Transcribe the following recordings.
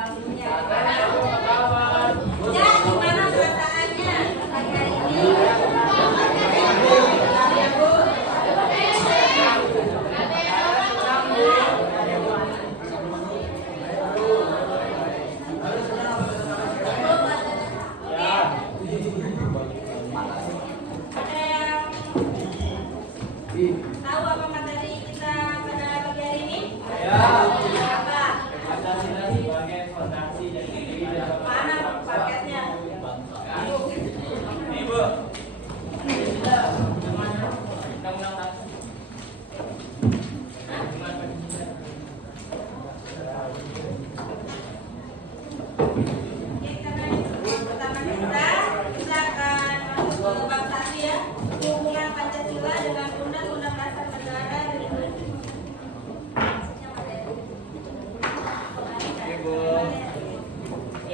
membangunnya. Ya, gimana perasaannya pagi hari ini? Ya, Bu. Tahu apa materi kita pada pagi hari ini? Apa? Pancasila sebagai fondasi dan diri dalam Mana paketnya? Ibu. Undang-undang Oke, karena itu pertama kita akan masuk ke bab 1 ya. Hubungan Pancasila dengan Undang-Undang Dasar Negara Republik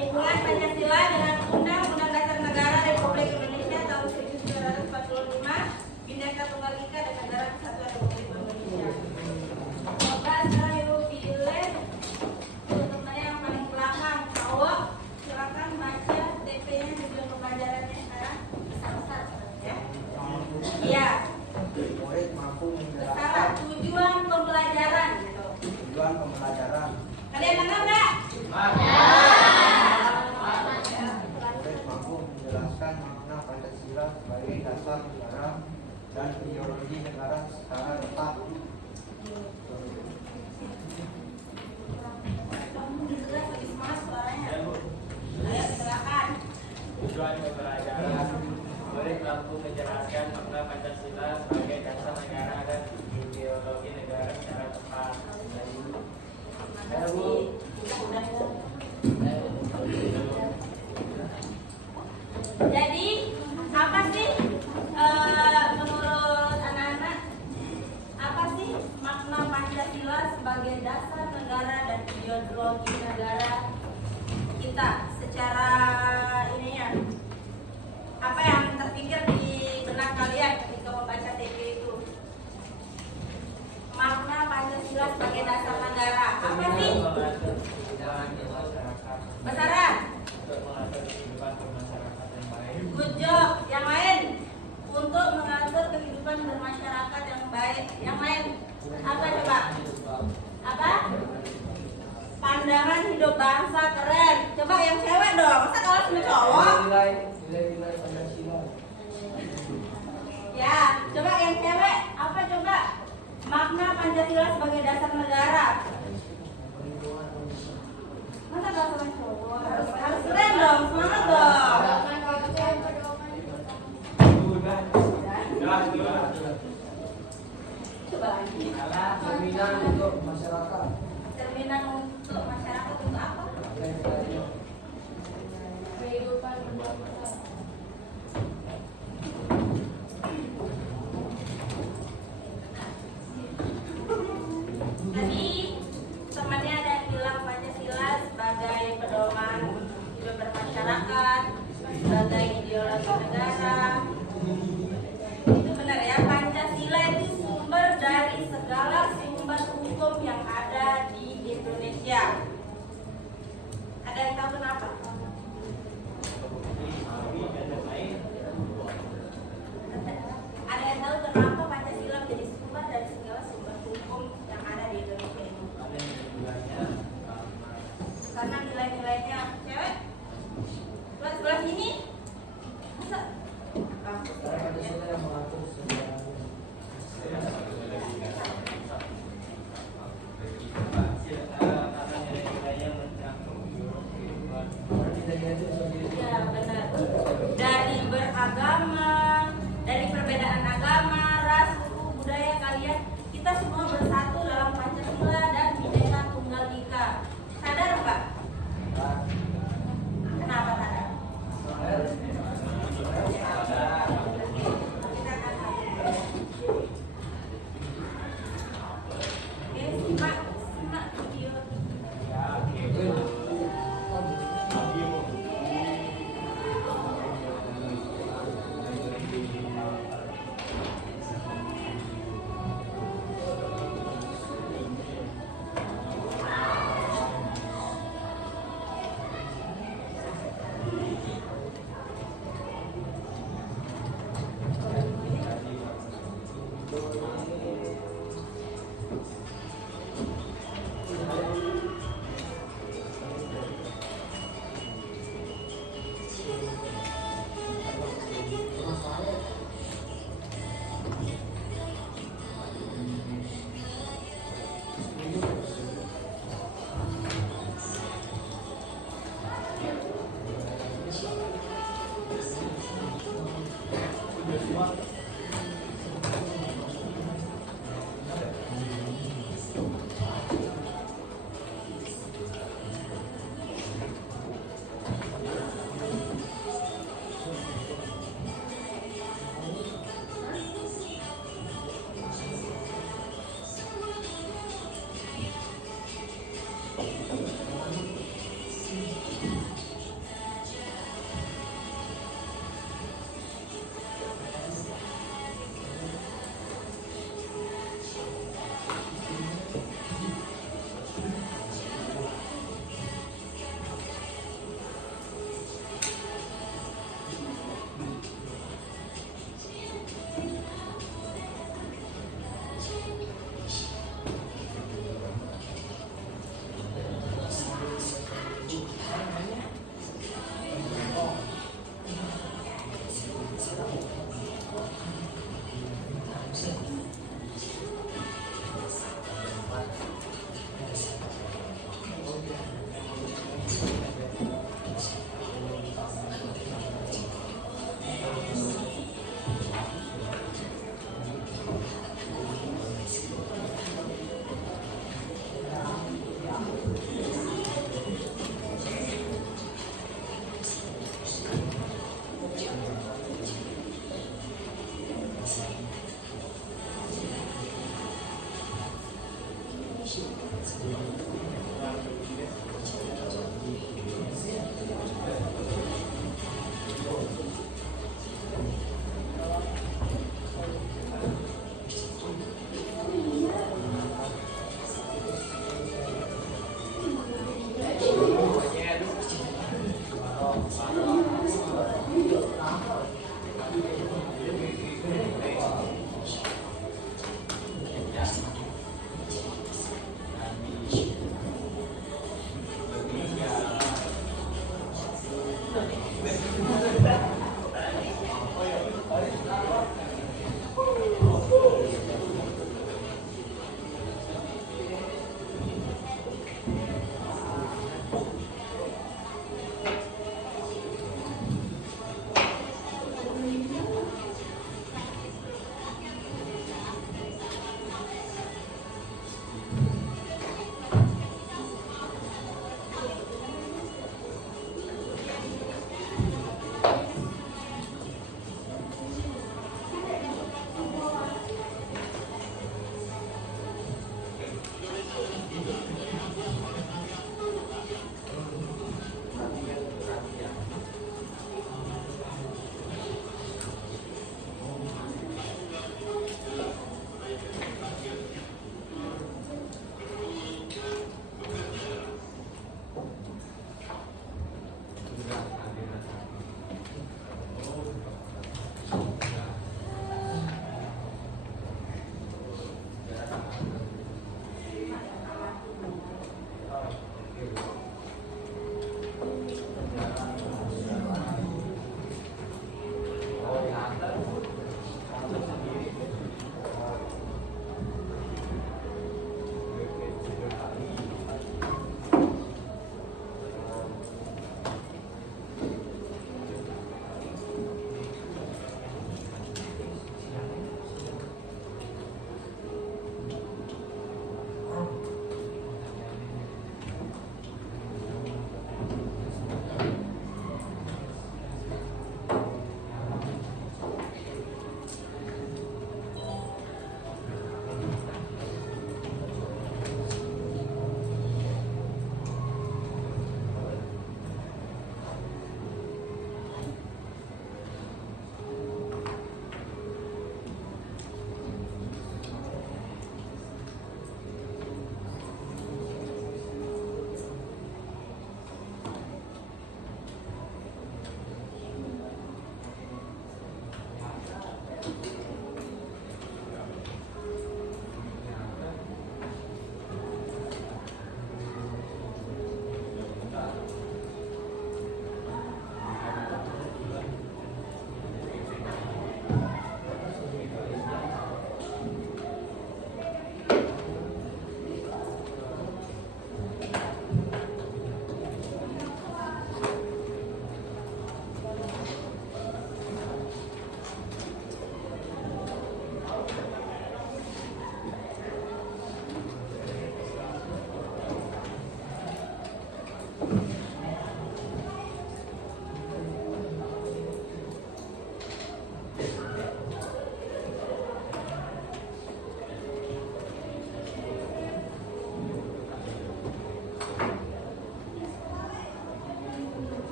Hubungan Pancasila dengan Undang-Undang Dasar Negara Republik Indonesia tahun 1945, Bhinneka Tunggal Ika dan Negara Kesatuan Republik Indonesia. Coba sekarang Ibu pilih untuk saya yang paling belakang, bawah. Silakan baca TP-nya tujuan pembelajarannya sekarang. Besar-besar ya. Iya. Murid mampu Besar menjelaskan tujuan pembelajaran gitu. tujuan pembelajaran. Kalian dengar nggak? Murid mampu menjelaskan makna Pancasila sebagai dasar negara dan ideologi negara secara tepat. Jelas lebih semangat suaranya. Bu. Ayo silakan. Tujuan pembelajaran. Murid mampu menjelaskan makna Pancasila sebagai dasar negara dan ideologi negara secara tepat. Terima kasih. Jadi apa sih menurut anak-anak apa sih makna Pancasila sebagai dasar negara dan ideologi negara kita secara ininya? Apa yang terpikir di benak kalian ketika membaca TP itu? Makna Pancasila sebagai dasar negara apa sih? Besaran. Untuk mengatur kehidupan bermasyarakat yang baik. Good job. Yang lain untuk mengatur kehidupan bermasyarakat yang baik. Yang lain apa coba? Apa? Pandangan hidup bangsa keren. Coba yang cewek dong. Masa kalau semua cowok? Nilai-nilai Pancasila. Ya, coba yang cewek apa coba? Makna Pancasila sebagai dasar negara. Masa kalau sama cowok? Harus keren dong. Semangat dong. Coba lagi. Cerminan untuk masyarakat. Cerminan untuk masyarakat itu apa? Kehidupan berbangsa. Tadi temannya ada yang bilang Pancasila sebagai pedoman hidup bermasyarakat, sebagai ideologi negara. Itu benar ya, Pancasila itu sumber dari segala sumber hukum yang ada di Indonesia. Ada yang tahu kenapa? Ada yang tahu kenapa Pancasila menjadi sumber dari segala sumber hukum yang ada di Indonesia ini? Karena nilai-nilainya cewek. Sebelah sini? Masa? Pancasila yang mengatur segala. Ya benar. Dari beragama, dari perbedaan agama, ras, suku, budaya kalian, kita semua bersatu dalam Pancasila dan Bhinneka Tunggal Ika. Sadar nggak?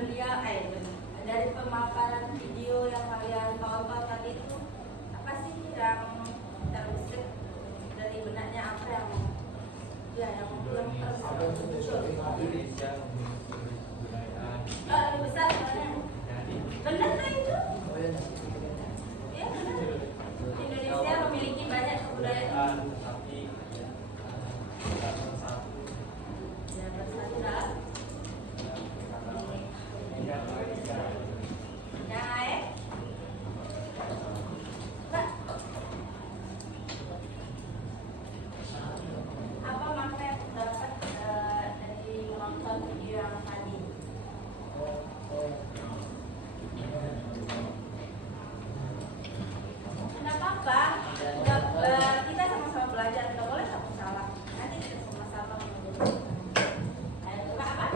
dari pemaparan video yang kalian tonton tadi itu apa sih yang terbesit dari benaknya, apa yang yang termuncul? Indonesia memiliki kebudayaan. Lebih besar sebenarnya. Benar kan itu? Ya benar. Indonesia memiliki banyak kebudayaan. Tapi tidak bersatu. Ya bersatu dalam. Yang lain? Mbak, apa makna yang terdapat dari menonton video yang tadi? Tidak apa-apa, kita sama-sama belajar, nggak boleh satu salah. Nanti kita sama-sama menurut. Ayo coba apa?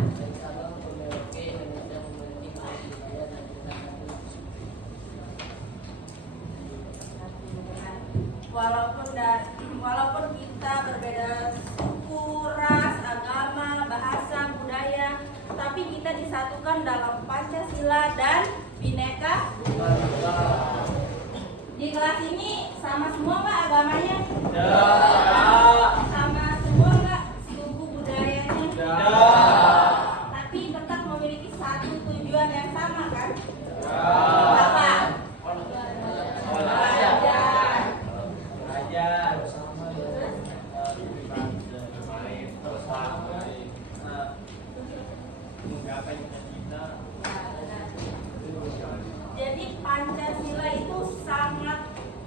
Walaupun kita berbeda suku, ras, agama, bahasa, budaya, tapi kita disatukan dalam Pancasila dan Bhinneka. Di kelas ini sama semua nggak agamanya? Sama semua nggak suku budayanya? Tapi tetap memiliki satu tujuan yang sama kan? Apa? Jadi Pancasila itu sangat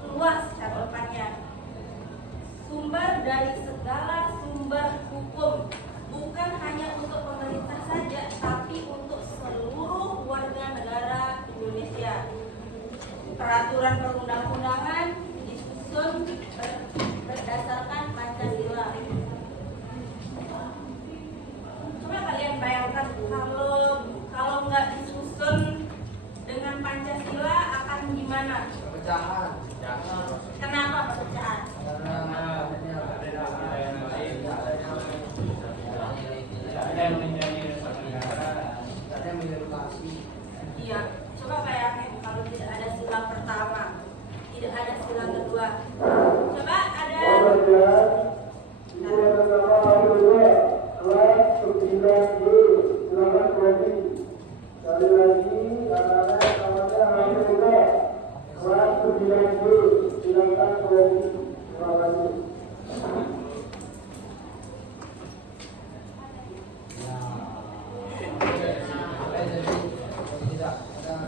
luas cakupannya. Sumber dari segala sumber hukum, bukan hanya untuk pemerintah saja, tapi untuk seluruh warga negara Indonesia. Peraturan perundang-undangan disusun berdasarkan Pancasila. Coba kalian bayangkan kalau nggak disusun dengan Pancasila akan gimana? Perpecahan. Kenapa perpecahan? Iya, coba bayangin kalau tidak ada sila pertama, tidak ada sila kedua. Coba ada. Sekali lagi, anak-anak namanya Hamil juga. Kelas 9B, silakan Robi. Terima kasih. Tidak ada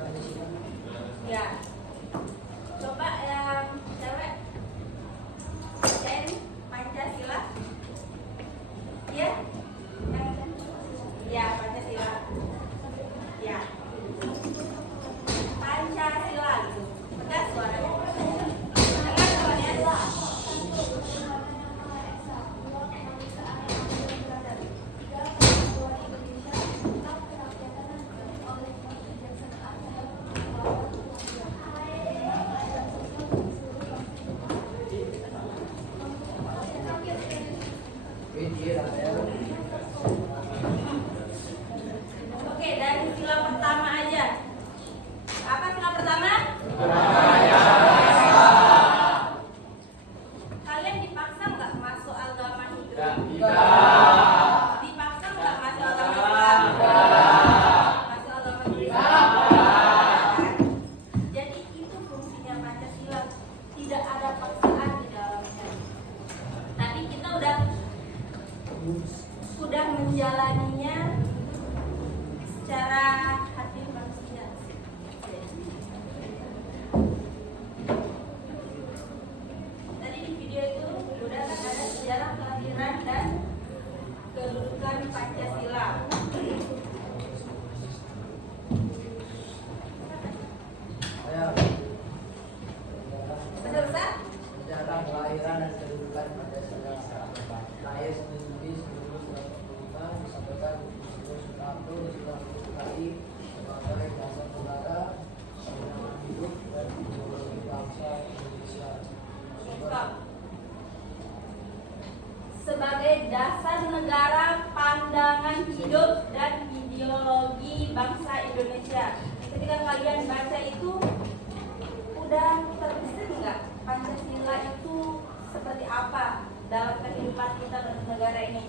Indonesia. Ketika kalian baca itu, udah terbesit nggak Pancasila itu seperti apa dalam kehidupan kita bernegara ini?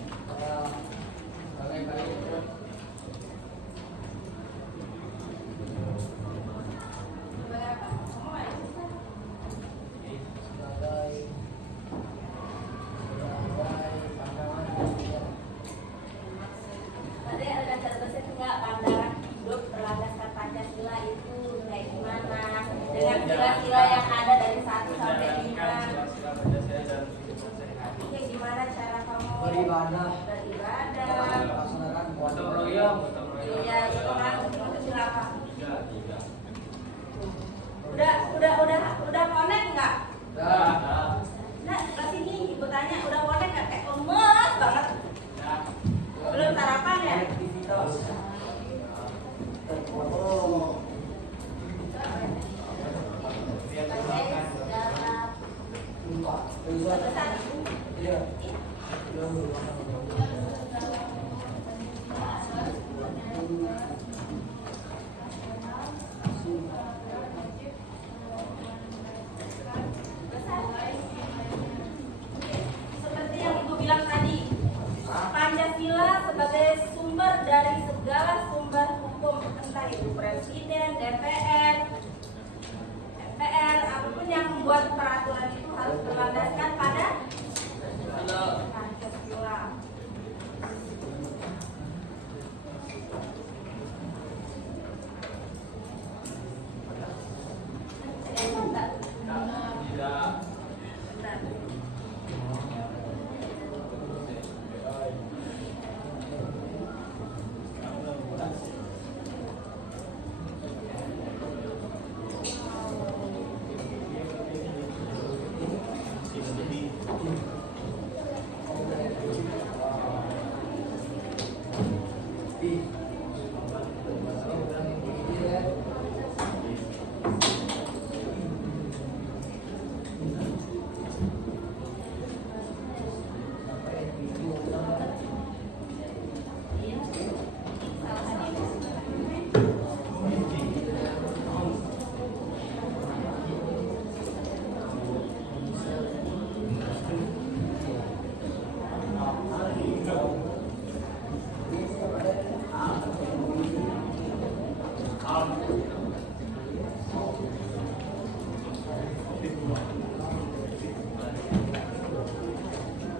Tadi ada terbesit nggak pandangan hidup berlandaskan Pancasila itu kayak gimana? Dengan sila-sila yang ada dari 1 sampai 5. Sila-sila Pancasila dalam kehidupan sehari-hari. Kayak gimana cara kamu Beribadah. beribadah? Gotong royong, gotong royong. Iya, itu kan itu sila apa? Tiga. Udah connect nggak? Nah, Nah, ke sini ibu tanya udah connect nggak? Kayak lemes banget. nah. Belum sarapan ya? Biar termakan. Sebesar Iya. seperti yang ibu bilang tadi, Pancasila sebagai sumber dari segala sumber hukum, entah itu presiden, DPR, MPR, apapun yang membuat peraturan itu harus berlandaskan pada Pancasila. Enggak? Tidak. Benar.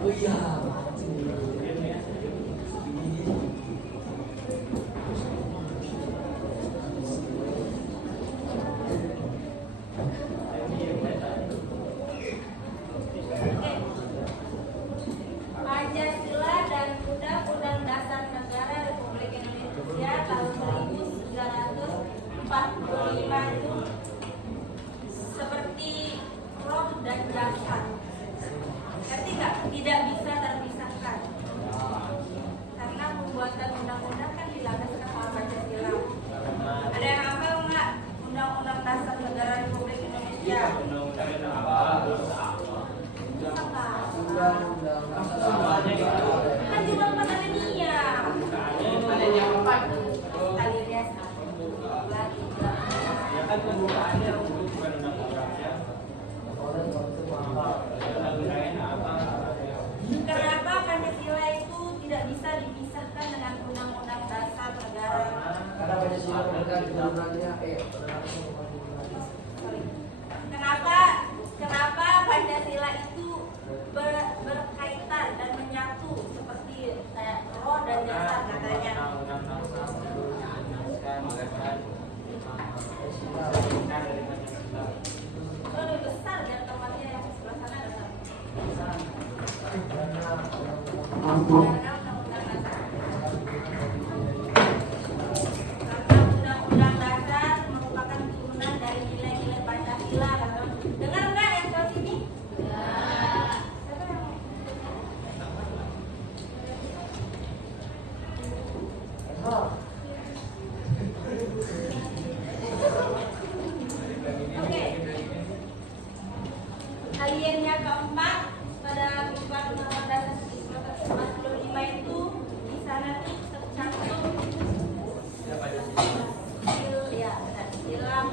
Oh iya. Pancasila dan Undang-Undang Dasar Negara Republik Indonesia tahun 1945 itu seperti roh dan jasad. Ngerti nggak? Tidak bisa terpisahkan. Karena pembuatan undang-undang kan dilandaskan sama Pancasila. Ada yang hafal nggak Undang-Undang Dasar Negara Republik Indonesia? Undang-undang apa? Apa? Undang-undang Kan cuma penaninya. Ada yang empat. Kali lihat satu, dua, tiga. Ya kan pembukaannya bukan undang-undangnya. Undang-undangnya apa? Kenapa Pancasila itu tidak bisa dipisahkan dengan Undang-Undang Dasar Negara? Karena Pancasila berkat undang-undangnya Sorry. Kenapa Pancasila itu berkaitan dan menyatu seperti kayak roh dan jasad katanya? Oh, lebih besar dan tempatnya yang sebelah sana ada. Karena Undang-Undang Dasar. Karena Undang-Undang Dasar merupakan turunan dari nilai-nilai Pancasila. Dengar nggak yang ke sini? Siapa yang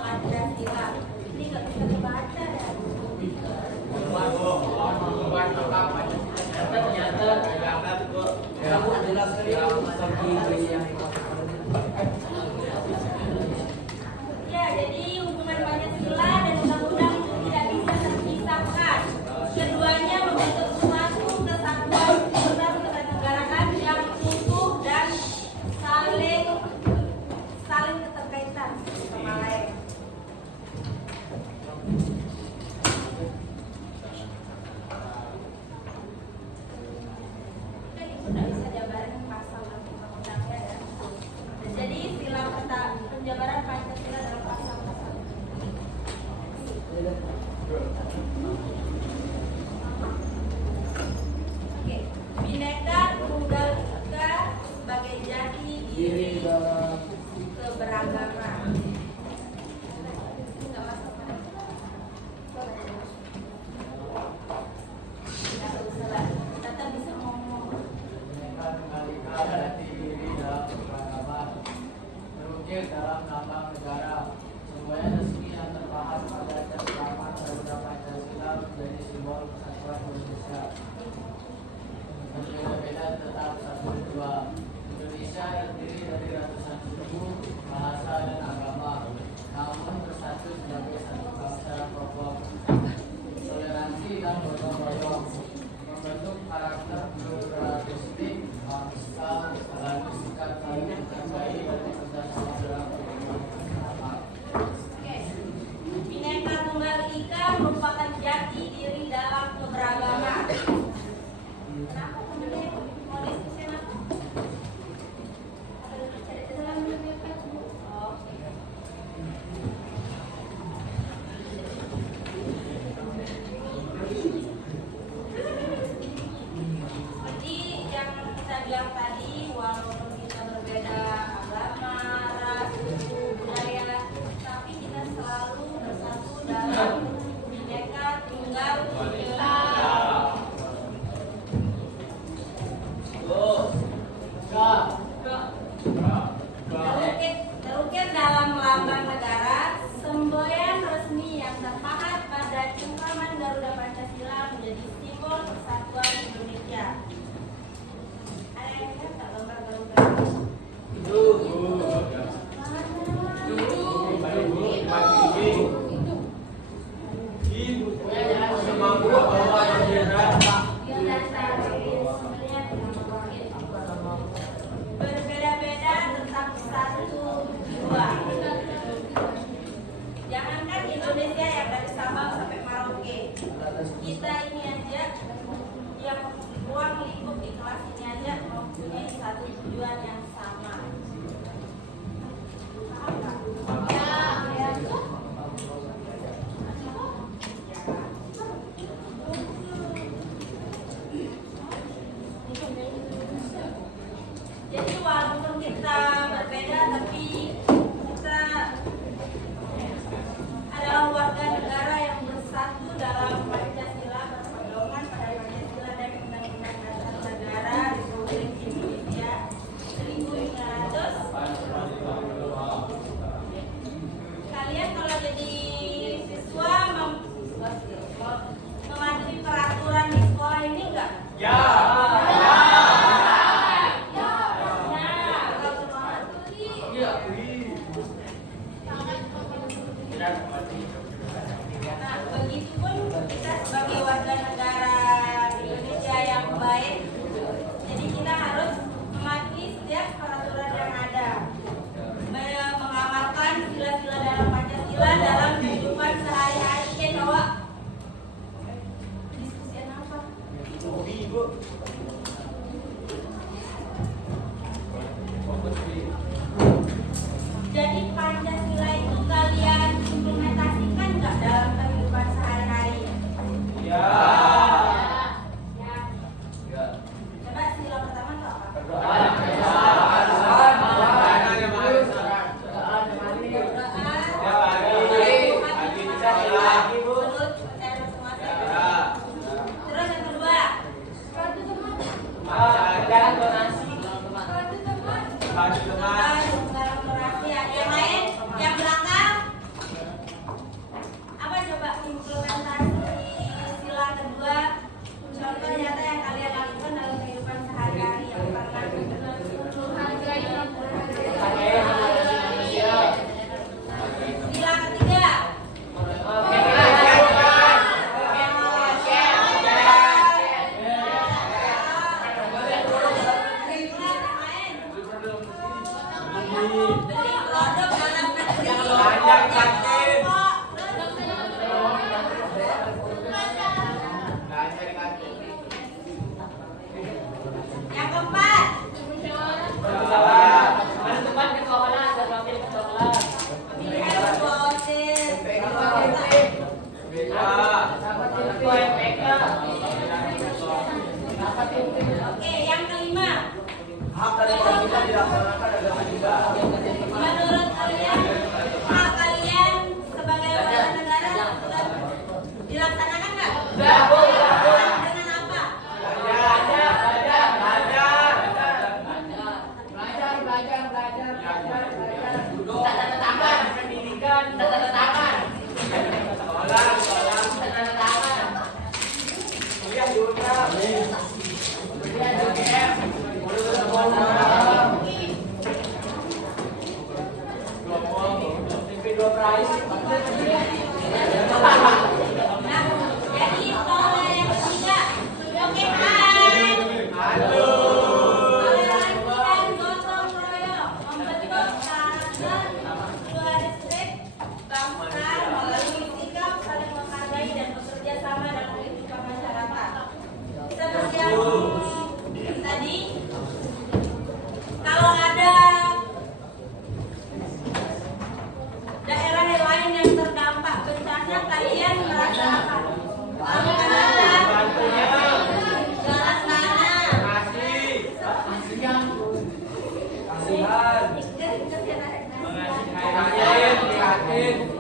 Pancasila. Ini nggak bisa kebaca ya. Ya, jadi hubungan Pancasila dan undang-undang itu tidak bisa terpisahkan. Keduanya membentuk suatu kesatuan ketatanegaraan yang utuh dan saling keterkaitan sama lain. Kan ibu tidak bisa jabarin pasal dalam undang-undangnya ya. Jadi sila penjabaran Pancasila dalam pasal-pasal. Oke, Bhinneka Tunggal Ika sebagai jati diri keberagaman. Nggak masuk kan? Nggak usah lah, tetap bisa ngomong. Terukir dalam lambang negara, semuanya resmi yang terbahas pada Kesepahaman Garuda Pancasila menjadi simbol persatuan Indonesia. Berbeda-beda tetap satu dua. Indonesia terdiri dari ratusan suku, bahasa dan agama, namun bersatu sebagai satu bangsa pokok. Toleransi dan gotong royong membentuk karakter pluralistik bangsa selalu sikap saling menghargai dan bekerjasama dalam kehidupan bersama. Oke. Bhinneka Tunggal Ika merupakan jati diri dalam keberagaman. Kenapa temennya mau diskusi apa? Ada cerita dulu bebas bu. Oke. Seperti yang kita bilang tadi, walaupun kita berbeda agama, ras, suku, budaya, tapi kita selalu bersatu dalam Bhinneka Tunggal Ika. Terukir dalam lambang negara, semboyan resmi yang terpahat pada cengkraman Garuda Pancasila menjadi simbol persatuan Indonesia. Ada yang lihat tak gambar Garuda? Berbeda-beda tetap satu dua. Jangankan Indonesia yang dari Sabang sampai Merauke, kita ini aja yang ruang lingkup di kelas ini aja mempunyai satu dua prize. Nah, jadi soal yang ketiga. Oke, hai. Halo. Toleransi dan gotong royong membentuk karakter pluralistik bangsa melalui sikap saling menghargai dan bekerja sama dalam kehidupan masyarakat. Seperti yang tadi, kalau ada daerah lain yang terdampak bencana, kalian merasakan jalan mana? Kasihan.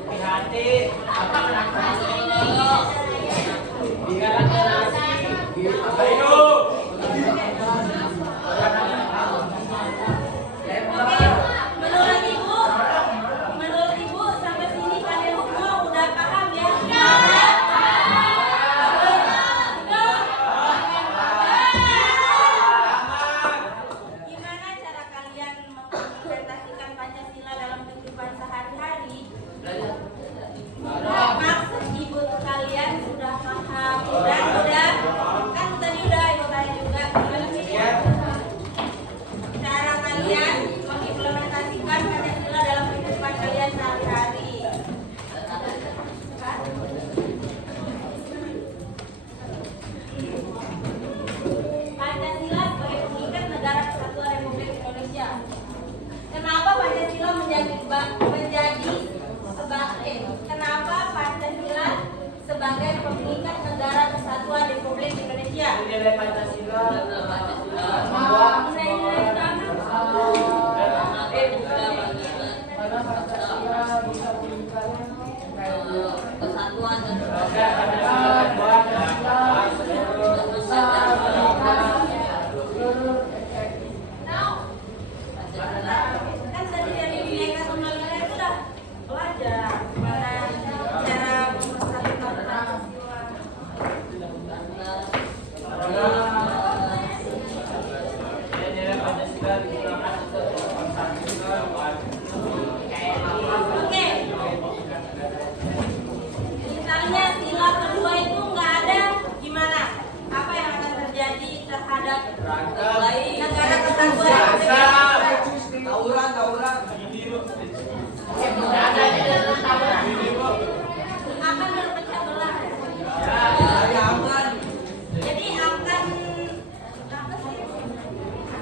Prihatin. Apa Menurut ibu sampai sini kalian semua udah paham ya? Gimana cara kalian mengimplementasikan Pancasila dalam kehidupan sehari-hari? Maksud ibu kalian sudah paham? Udah? Kan tadi udah ibu tanya juga. Gimana sih? Cara kalian mengimplementasikan Pancasila dalam kehidupan kalian sehari-hari? Pancasila sebagai pengikat negara kesatuan Republik Indonesia. Kenapa Pancasila kenapa Pancasila sebagai pengikat negara kesatuan Republik Indonesia? nilai Pancasila? Nilai-nilai utama. Karena Pancasila bisa menunjukkan Kesatuan dan Kan tadi dari Bineka Tunggal Ika itu udah belajar gimana cara mempersatukan Pancasila. nilai Pancasila digunakan untuk Oke. Misalnya sila kedua itu nggak ada, gimana? Apa yang akan terjadi terhadap negara kesatuan? Akan berpecah belah. Jadi akan apa sih?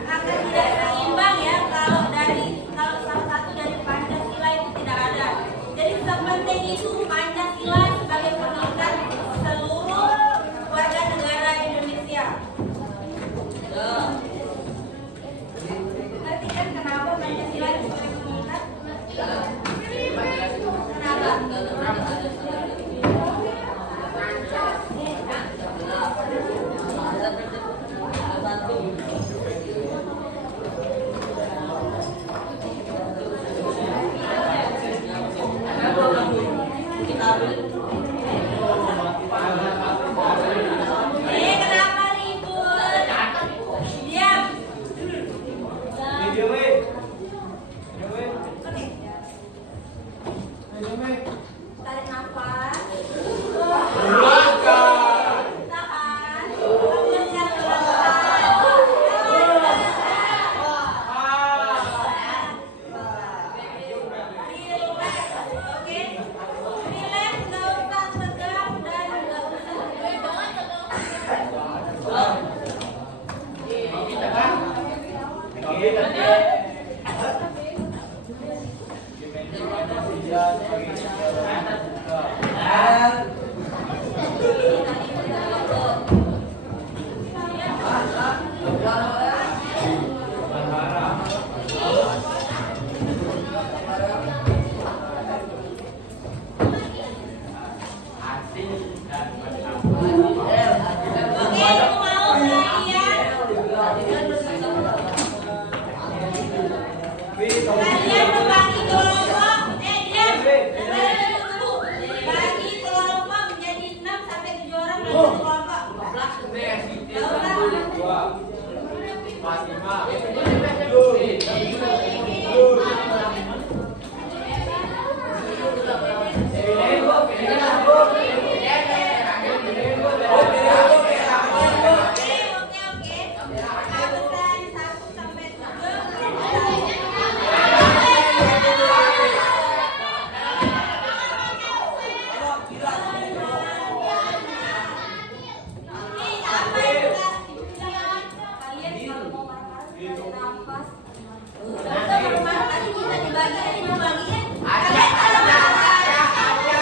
Akan tidak seimbang ya kalau salah satu dari Pancasila itu tidak ada. Jadi sepenting itu Pancasila sebagai pengikat seluruh warga negara Indonesia. Ngerti kan kenapa Pancasila itu sebagai pengikat? Kenapa? Kenapa ribut? Diam. Tarik nafas. Tahan. Hembuskan Relax, oke? Relax, nggak usah tegang dan nggak usah Pancasila sebagai Kabutan 1 sampai 7. Kalian kalau mau marah-marah tarik nafas. Kita marah-marah kita dibagi, kalian kalau marah-marah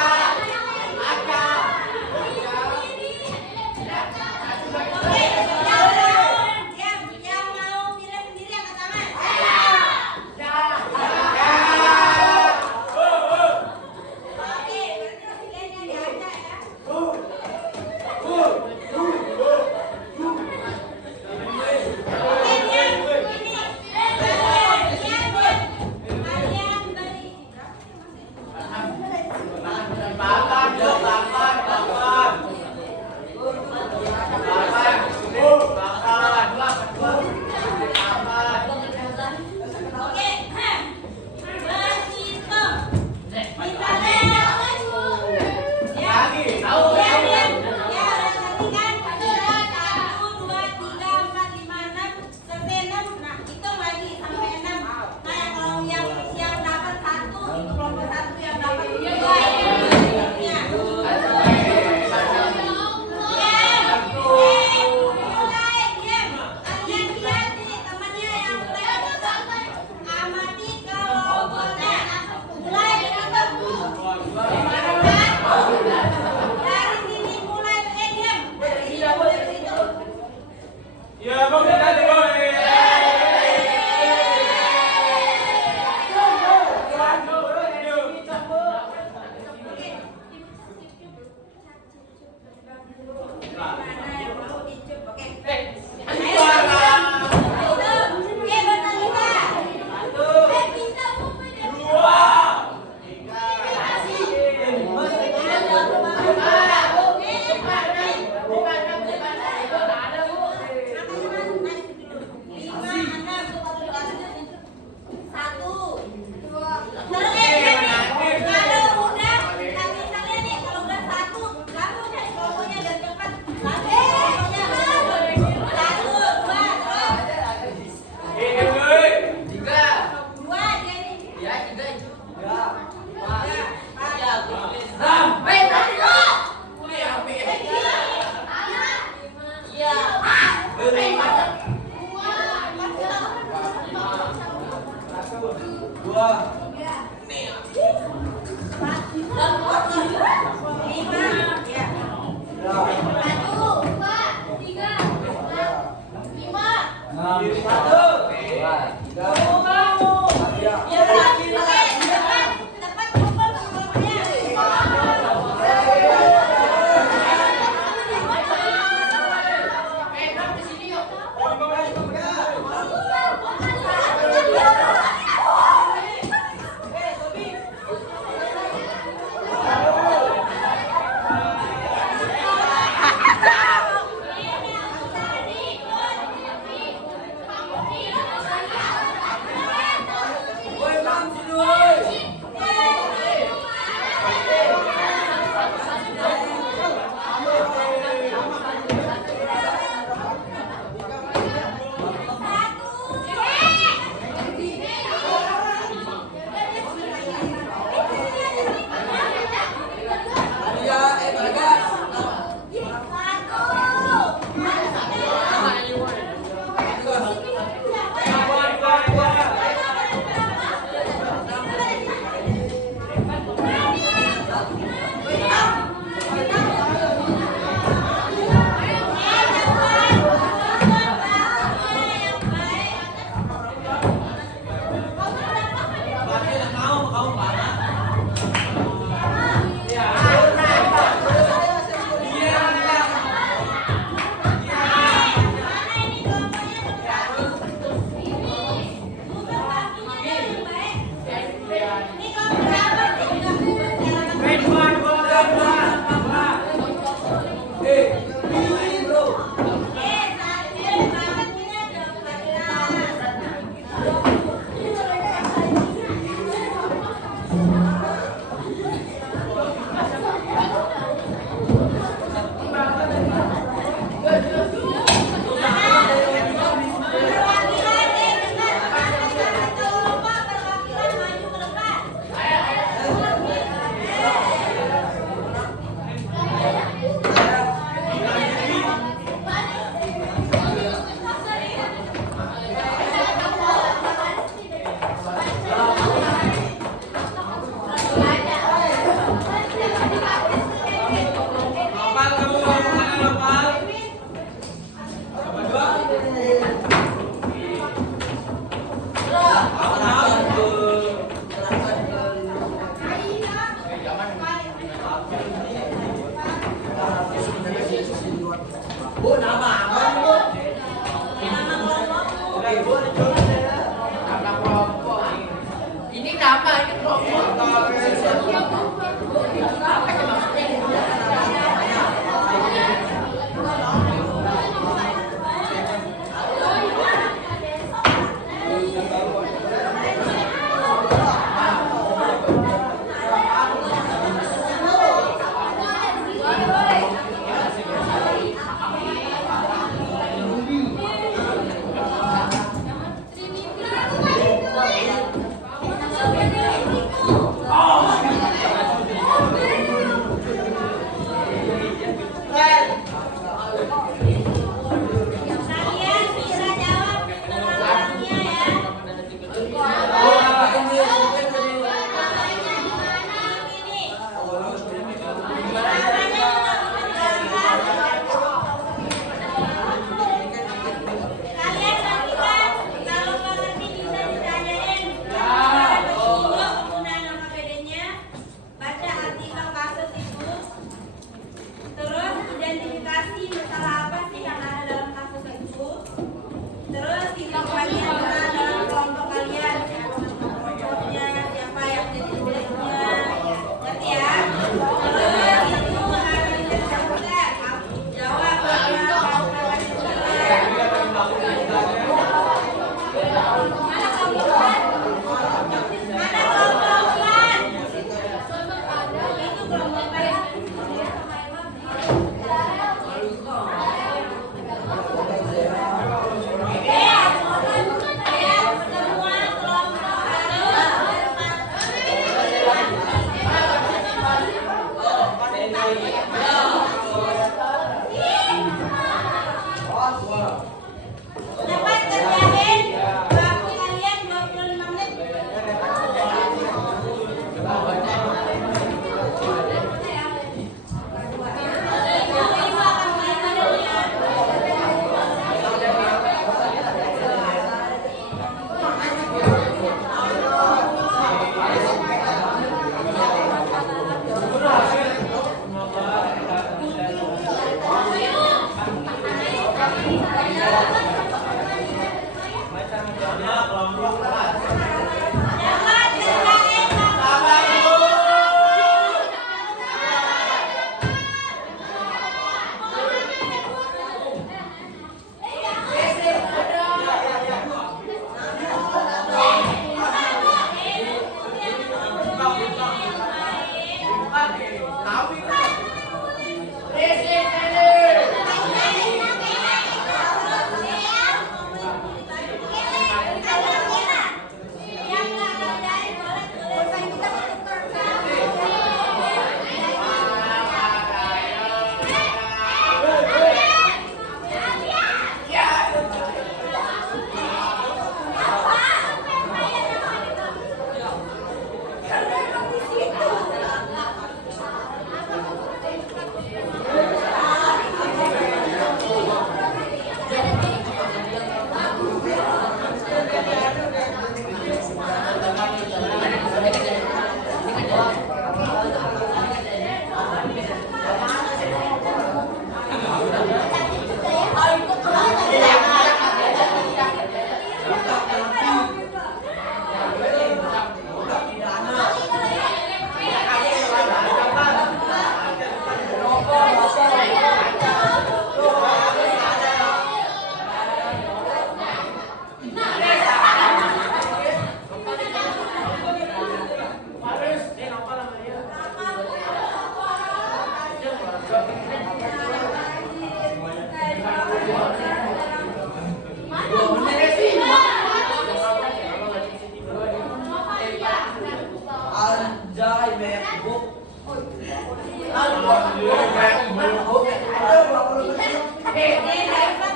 Pak,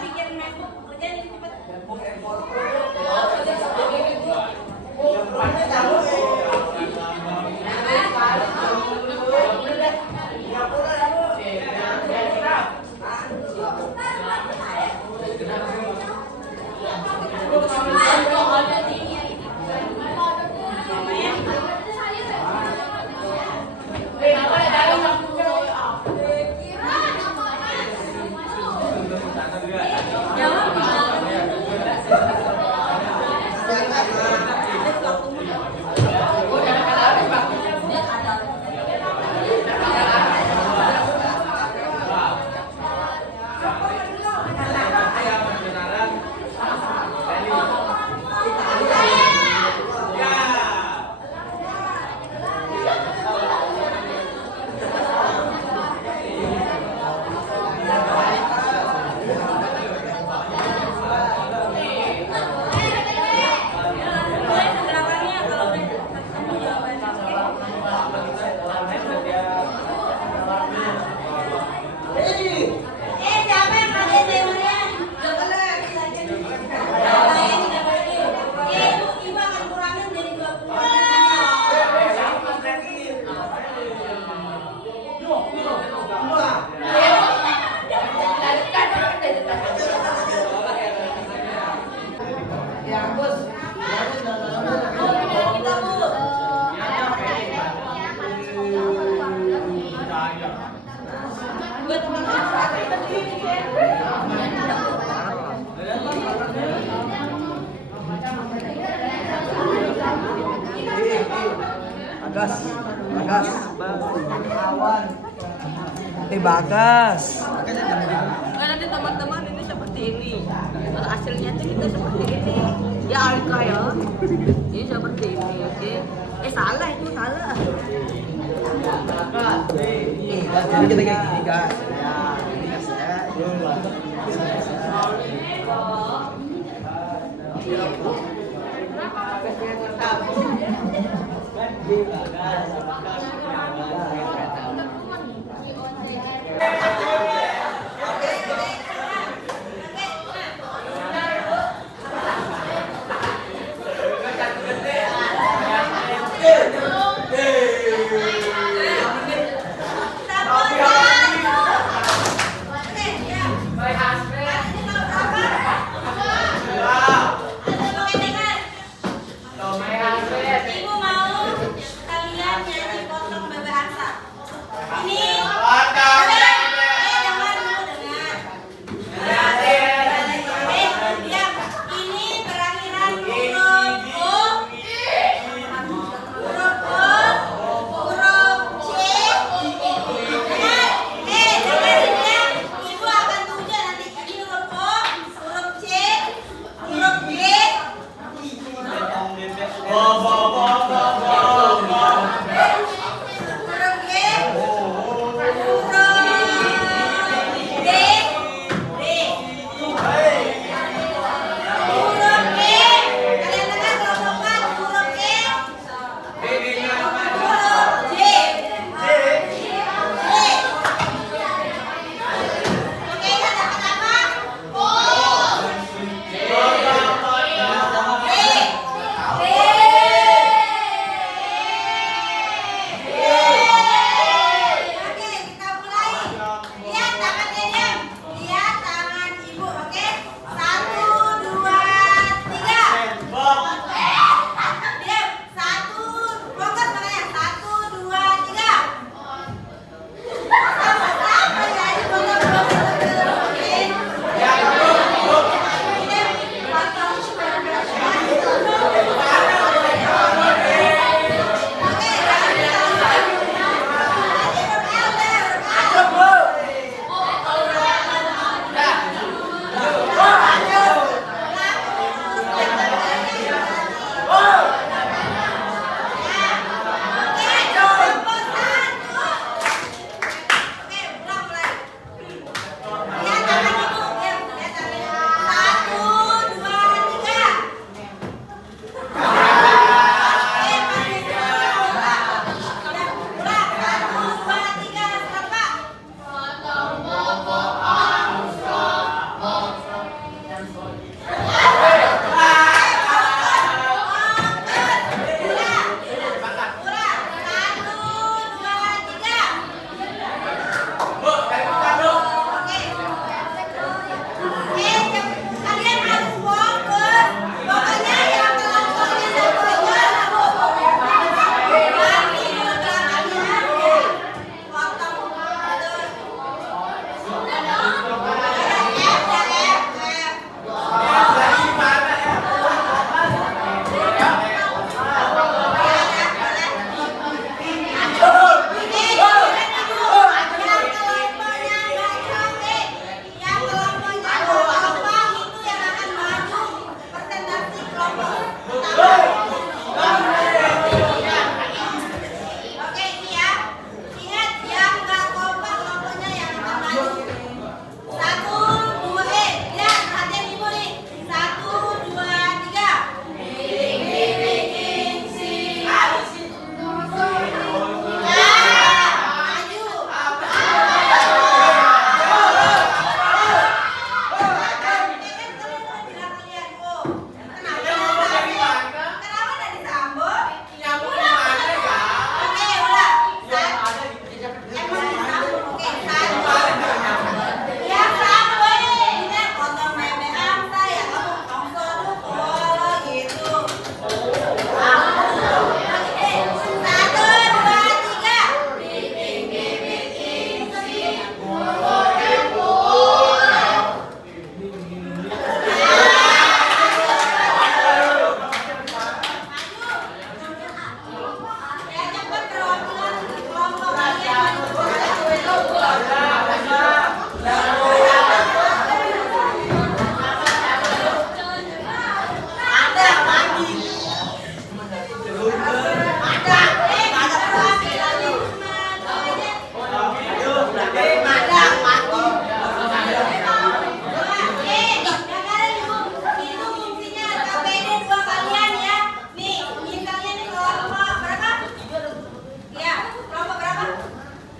bikin MacBook, kerjain cepet. Siapa yang ada temanya? Ibu akan kurangin jadi 20. Bagas. Awan. Bagas. Kan nanti teman-teman ini seperti ini. Kalau hasilnya tuh kita seperti ini. Ya Alka ya. Ini seperti ini, oke. Salah itu salah. Jadi kita kayak gini guys. Ya, ini gas Ibu mau kalian nyanyi potong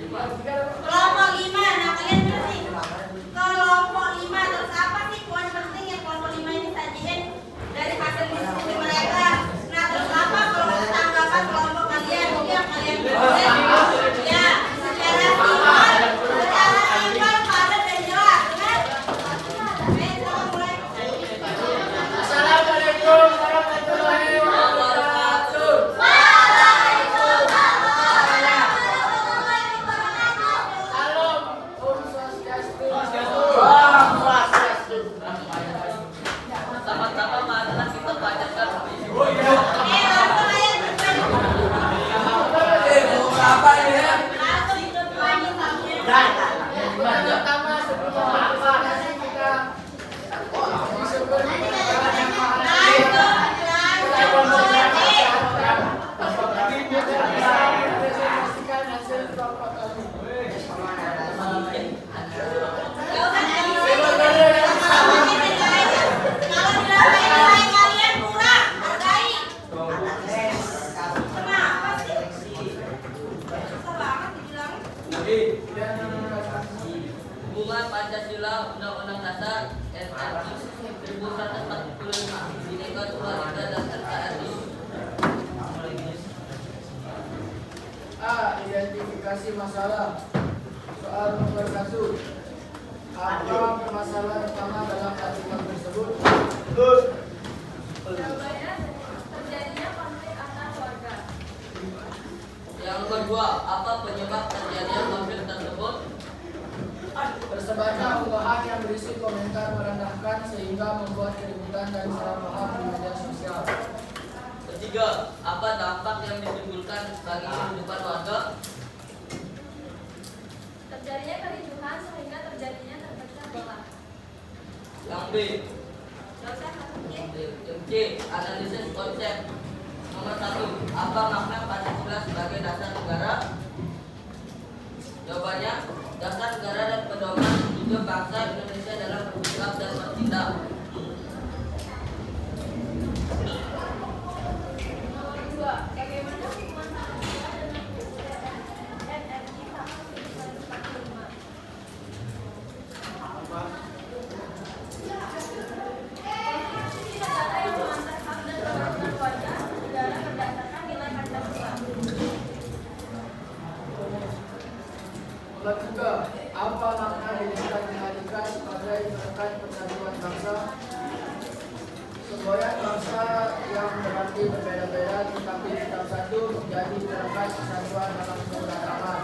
Kelompok 5, nah kalian berarti kelompok 5 terus apa sih poin penting yang kelompok 5 ini sajiin dari hasil diskusi mereka? Nah terus apa kalau tanggapan kelompok kalian yang kalian tulis? Ya, secara simpel, padat dan jelas, kan? Baik, kita mulai. Assalamualaikum warahmatullahi wabarakatuh. Salam Om Swastiastu. Sama-sama marilah kita bacakan puisi. Langsung aja langsung ikut main Pertama sebelum presentasi kita disebut yang presentasikan hasil kelompok kami. Kalau nilai kalian kurang, hargai. Kenapa sih? Susah banget dibilangin. Hubungan Pancasila Undang-Undang Dasar RI 1945 Bhinneka Tunggal Ika dan NKRI. A. Identifikasi masalah. Soal nomor 1. Apa permasalahan utama dalam artikel tersebut? Jawabannya terjadinya konflik antar keluarga. Yang kedua, apa penyebab terjadinya konflik tersebut? Tersebarnya unggahan yang berisi komentar merendahkan sehingga membuat keributan dan salah paham di media sosial. Ketiga, apa dampak yang ditimbulkan bagi kehidupan warga? Terjadinya kericuhan sehingga terjadinya terpecah belah. Yang B, Gak usah masuk ya. yang C, analisis konsep. Nomor 1, apa makna Pancasila sebagai dasar negara? Jawabannya, dasar negara dan pedoman hidup bangsa Indonesia dalam bersikap dan bertindak. Nomor 2, bagaimana hubungan Pancasila dengan NRI tahun 1945? Konstitusi negara yang mengatur hak dan kewajiban warga negara berdasarkan nilai Pancasila. Nomor 3. Apa makna Bhinneka Tunggal Ika sebagai menekan persatuan bangsa? Semboyan bangsa yang berarti berbeda-beda tetapi tetap satu menjadi perekat kesatuan dalam keberagaman.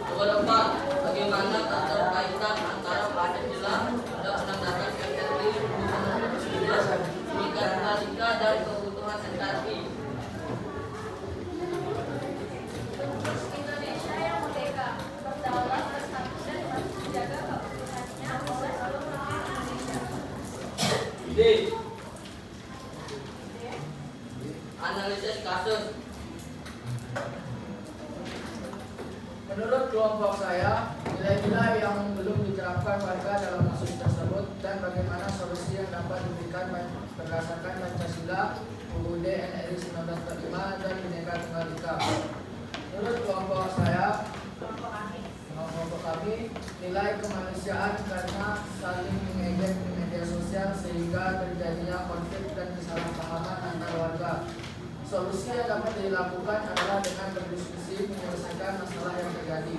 Nomor 4, bagaimana keterkaitan antara Pancasila, Undang-Undang Dasar RI 1945, Bhinneka Tunggal Ika dan kebutuhan NKRI? Indonesia yang merdeka, berdaulat, bersatu dan menjaga keutuhannya oleh seluruh rakyat Indonesia. D, analisis kasus. Menurut kelompok saya, nilai-nilai yang belum diterapkan warga dalam kasus tersebut dan bagaimana solusi yang dapat diberikan berdasarkan Pancasila, UUD NRI 1945 dan Bhinneka Tunggal Ika. Menurut kelompok saya, kelompok kami, nilai kemanusiaan karena saling mengejek di media sosial sehingga terjadinya konflik dan kesalahpahaman antar warga. Solusi yang dapat dilakukan adalah dengan berdiskusi menyelesaikan masalah yang terjadi.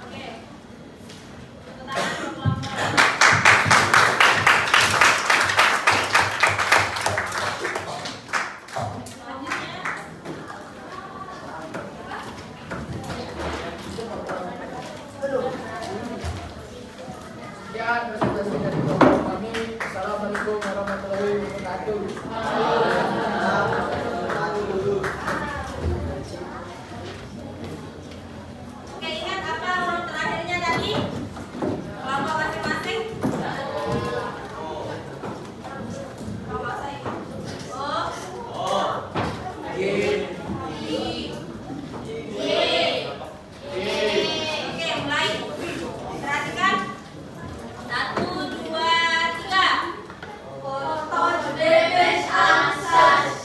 Oke. Tepuk tangan untuk kelompok. Selanjutnya, Sekian presentasi dari kelompok kami. Assalamualaikum warahmatullahi wabarakatuh. oke, ingat apa huruf terakhirnya tadi? Kelompok masing-masing. Kelompok saya. O, I, Y. Oke, mulai. Perhatikan. 1, 2, 3. Foto Debes Ansas.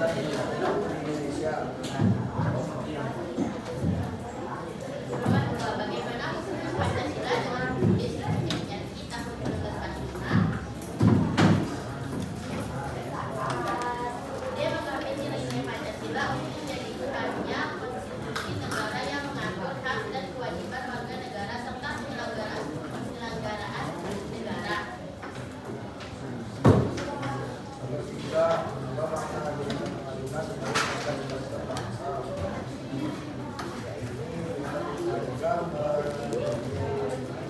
dan Indonesia. Bagaimana hubungan Pancasila dengan Budi perjanjian kita tahun 1945? Dia mengambil nilai-nilai Pancasila untuk menjadikannya konstitusi negara yang mengatur hak dan kewajiban warga negara serta penyelenggaraan negara. Ketiga, apa makna agenda pengadilan sebagai fasilitas berbangsa?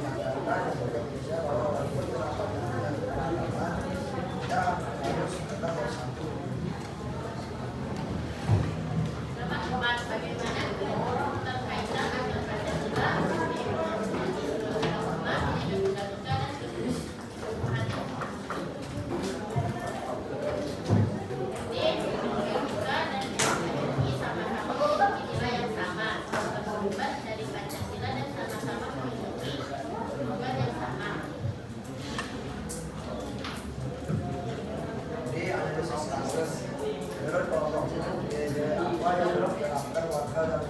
Menyatakan Indonesia bahwa walaupun terdapat keberagaman, kita harus tetap bersatu. Nomor 4, bagaimana terkaitan agar Pancasila dari Pancasila dan sama-sama memiliki tujuan yang sama. Di analisis kasus menurut kelompok ini apa yang diterapkan warga dan